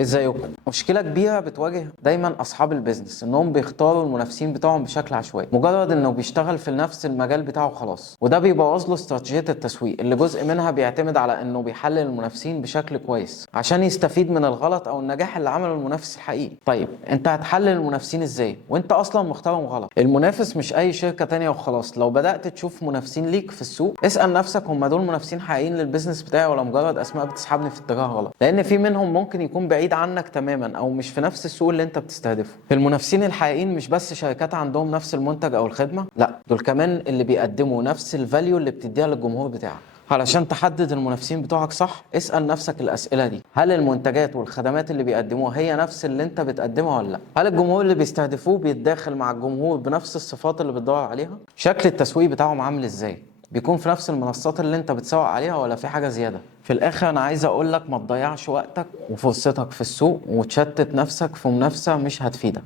ازيكم؟ مشكلة كبيرة بتواجه دايما اصحاب البيزنس انهم بيختاروا المنافسين بتوعهم بشكل عشوائي، مجرد انه بيشتغل في نفس المجال بتاعه خلاص، وده بيبوظ له استراتيجية التسويق اللي جزء منها بيعتمد على انه بيحلل المنافسين بشكل كويس عشان يستفيد من الغلط او النجاح اللي عمله المنافس الحقيقي. طيب انت هتحلل المنافسين ازاي وانت اصلا مختارهم غلط؟ المنافس مش اي شركة تانية وخلاص. لو بدأت تشوف منافسين ليك في السوق، اسأل نفسك هم دول منافسين حقيقيين للبيزنس بتاعي ولا مجرد اسماء بتسحبني في اتجاه غلط؟ لان في منهم ممكن يكون بعيد عنك تماما او مش في نفس السوق اللي انت بتستهدفه. المنافسين الحقيقيين مش بس شركات عندهم نفس المنتج او الخدمة، لا، دول كمان اللي بيقدموا نفس الفاليو اللي بتديها للجمهور بتاعك. علشان تحدد المنافسين بتوعك صح، اسأل نفسك الأسئلة دي: هل المنتجات والخدمات اللي بيقدموها هي نفس اللي انت بتقدمها ولا لا؟ هل الجمهور اللي بيستهدفوه بيتداخل مع الجمهور بنفس الصفات اللي بتدور عليها؟ شكل التسويق بتاعهم عامل ازاي؟ بيكون في نفس المنصات اللي انت بتسوق عليها ولا في حاجة زيادة؟ في الاخر انا عايز اقول لك ما تضيعش وقتك وفرصتك في السوق وتشتت نفسك في منافسة مش هتفيدك.